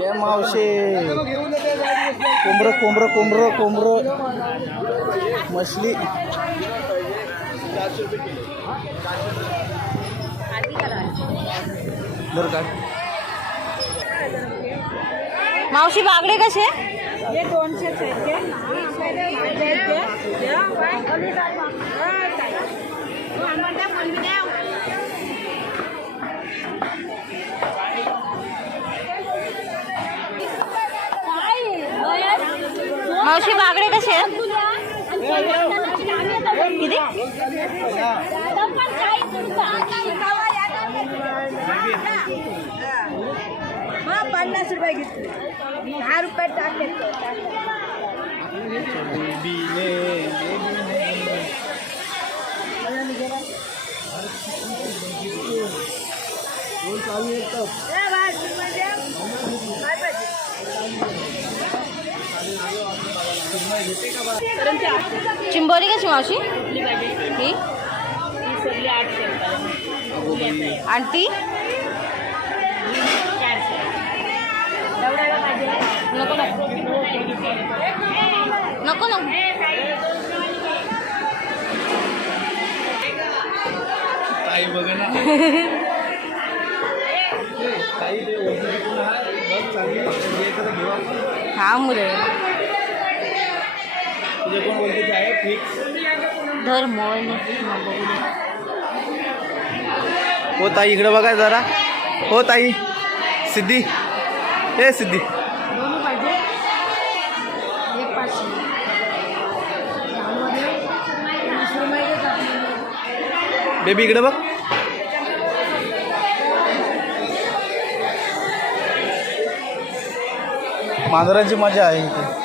हे मावशे कोंबरं कोंबरं कोंबरं कोंबरं मछली 400 रुपये किलो. मावशी बागडे कसे? हे 200 मावशी बागडे कसे आहेत? किती? 50 रुपये घेतले. 10 रुपये टाकले. चिंबोरी कशी मावशी? ही आणि ती नको नको नको नको. ताई बघा ना ताई ते वरती कोण आहे बघ चांगली हे तर घेऊ आपण. हा मुले तुझे कोण ओळखीचे आहे फिक्स धर मोबाईल. हो ताई इकडे बघा जरा. हो ताई सिद्धी हे सिद्धी दोन्ही पाहिजे. एक 500. बेबी इकडे बघ. मांजरांची मजा आहे इथे.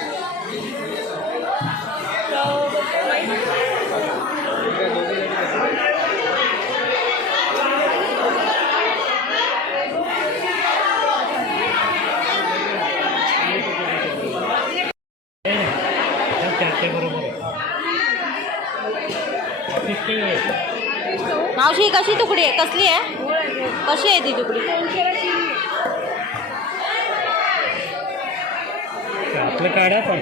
मावशी कशी तुकडी आहे? कसली आहे? कशी आहे ती तुकडी? आपलं काढा पण